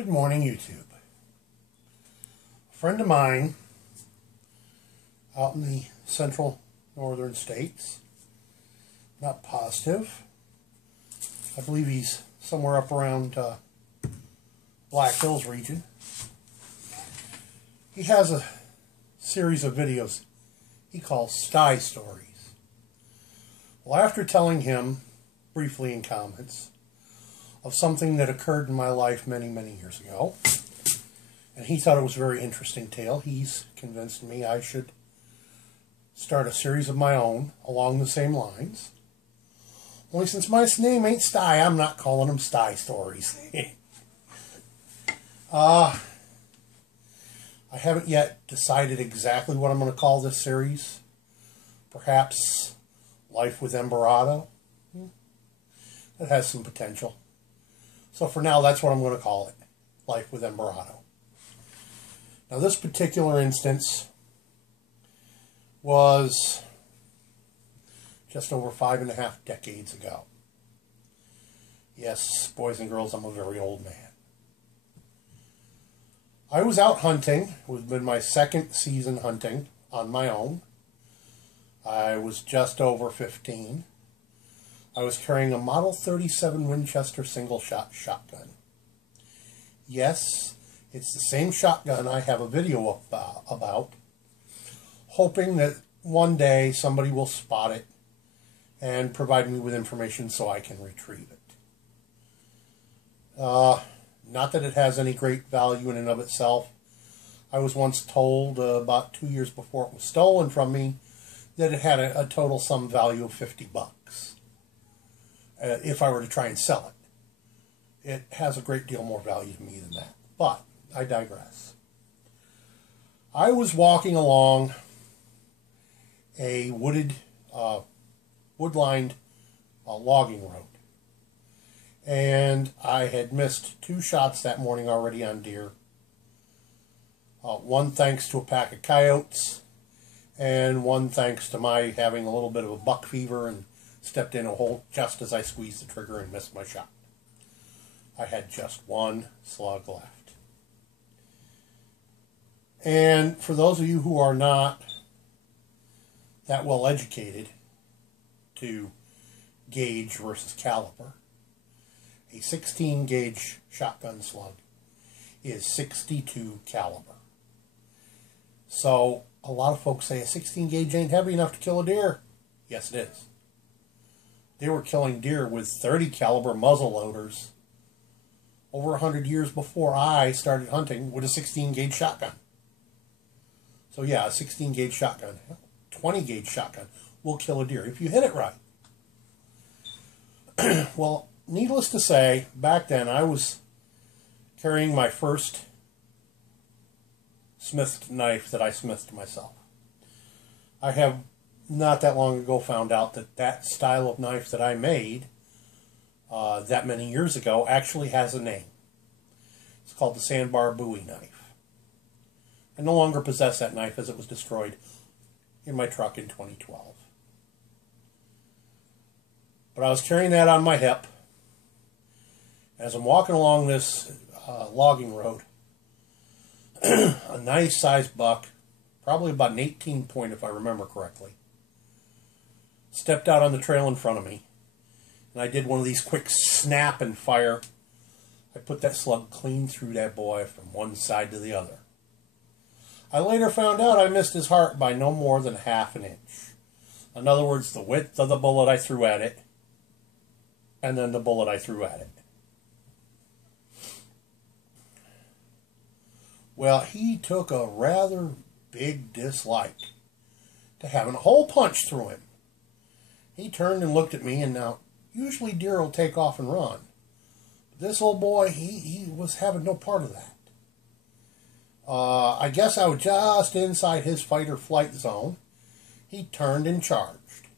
Good morning, YouTube. A friend of mine out in the central northern states, not positive, I believe he's somewhere up around Black Hills region. He has a series of videos he calls Sty Stories. Well, after telling him briefly in comments of something that occurred in my life many, many years ago, and he thought it was a very interesting tale, he's convinced me I should start a series of my own along the same lines. Only since my name ain't Sty, I'm not calling them Sty Stories. I haven't yet decided exactly what I'm going to call this series. Perhaps Life with Embarados. It has some potential. So for now, that's what I'm going to call it. Life with Embarados. Now this particular instance was just over 5.5 decades ago. Yes, boys and girls, I'm a very old man. I was out hunting. It was been my second season hunting on my own. I was just over 15. I was carrying a Model 37 Winchester single-shot shotgun. Yes, it's the same shotgun I have a video about, hoping that one day somebody will spot it and provide me with information so I can retrieve it. Not that it has any great value in and of itself. I was once told about 2 years before it was stolen from me that it had a total sum value of $50. If I were to try and sell it. It has a great deal more value to me than that. But I digress. I was walking along a wood-lined logging road. And I had missed 2 shots that morning already on deer. One thanks to a pack of coyotes, and one thanks to my having a little bit of a buck fever and stepped in a hole just as I squeezed the trigger and missed my shot. I had just 1 slug left. And for those of you who are not that well educated to gauge versus caliber, a 16 gauge shotgun slug is 62 caliber. So a lot of folks say a 16 gauge ain't heavy enough to kill a deer. Yes, it is. They were killing deer with 30 caliber muzzle loaders over 100 years before I started hunting with a 16 gauge shotgun. So yeah, a 16 gauge shotgun, 20 gauge shotgun will kill a deer if you hit it right. Well, needless to say, back then I was carrying my first smithed knife that I smithed myself. I have not that long ago found out that that style of knife that I made that many years ago actually has a name. It's called the sandbar Bowie knife. I no longer possess that knife as it was destroyed in my truck in 2012. But I was carrying that on my hip. As I'm walking along this logging road, a nice sized buck, probably about an 18 point if I remember correctly, stepped out on the trail in front of me, and I did one of these quick snap and fire. I put that slug clean through that boy from one side to the other. I later found out I missed his heart by no more than ½ an inch. In other words, the width of the bullet I threw at it, and then the bullet I threw at it. Well, he took a rather big dislike to having a hole punched through him. He turned and looked at me, and now, usually deer will take off and run. But this old boy, he was having no part of that. I guess I was just inside his fight or flight zone. He turned and charged.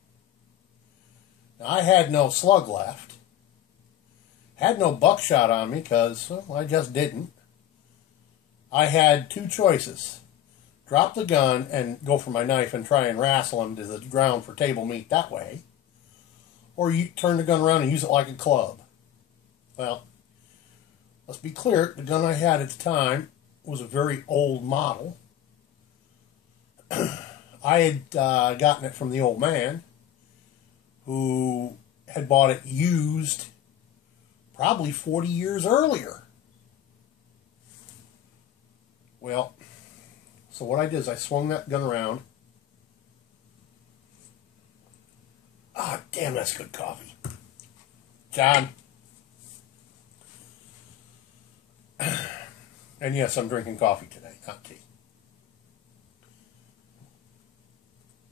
Now, I had no slug left. Had no buckshot on me, because well, I just didn't. I had 2 choices. Drop the gun and go for my knife and try and wrestle him to the ground for table meat that way. Or you turn the gun around and use it like a club. Well, Let's be clear, the gun I had at the time was a very old model. I had gotten it from the old man who had bought it used probably 40 years earlier. Well, so what I did is I swung that gun around. Ah, damn, that's good coffee. John. And yes, I'm drinking coffee today, not tea.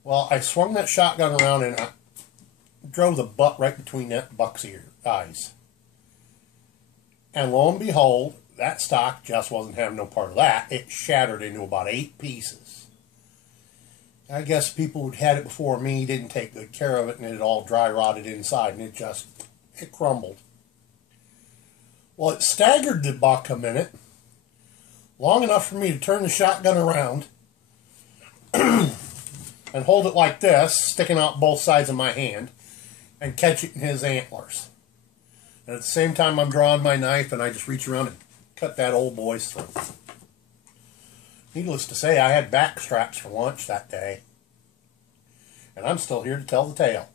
Well, I swung that shotgun around and I drove the butt right between that buck's eyes. And lo and behold, that stock just wasn't having no part of that. It shattered into about 8 pieces. I guess people who'd had it before me didn't take good care of it, and it all dry rotted inside, and it crumbled. Well, it staggered the buck a minute, long enough for me to turn the shotgun around and hold it like this, sticking out both sides of my hand, and catch it in his antlers. And at the same time, I'm drawing my knife, and I just reach around and cut that old boy's throat. Needless to say, I had back straps for lunch that day, and I'm still here to tell the tale.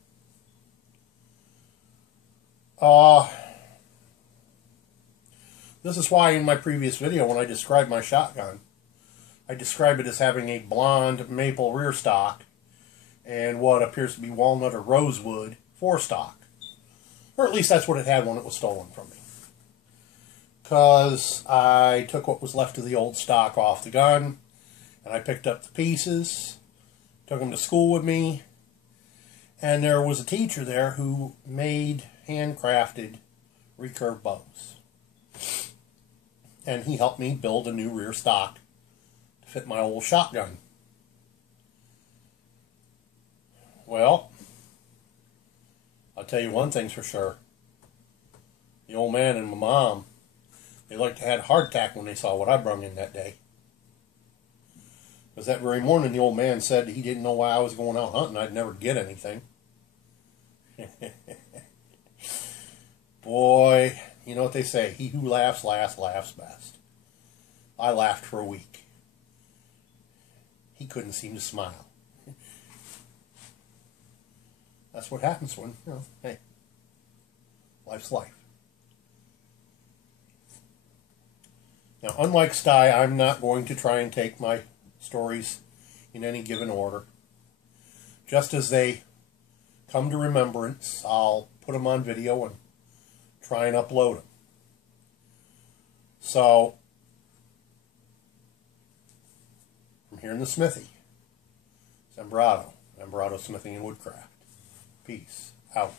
This is why in my previous video, when I described my shotgun, I describe it as having a blonde maple rear stock and what appears to be walnut or rosewood forestock. Or at least that's what it had when it was stolen from me. Because I took what was left of the old stock off the gun, and I picked up the pieces, took them to school with me, and there was a teacher there who made handcrafted recurve bows. And he helped me build a new rear stock to fit my old shotgun. Well, I'll tell you one thing's for sure. The old man and my mom, they like to have hardtack when they saw what I brung in that day. Because that very morning the old man said he didn't know why I was going out hunting. I'd never get anything. Boy, you know what they say, he who laughs last laughs best. I laughed for a week. He couldn't seem to smile. That's what happens when, hey, life's life. Now, unlike Sty, I'm not going to try and take my stories in any given order. Just as they come to remembrance, I'll put them on video and try and upload them. So, from here in the smithy, it's Embarados Smithing and Woodcraft. Peace out.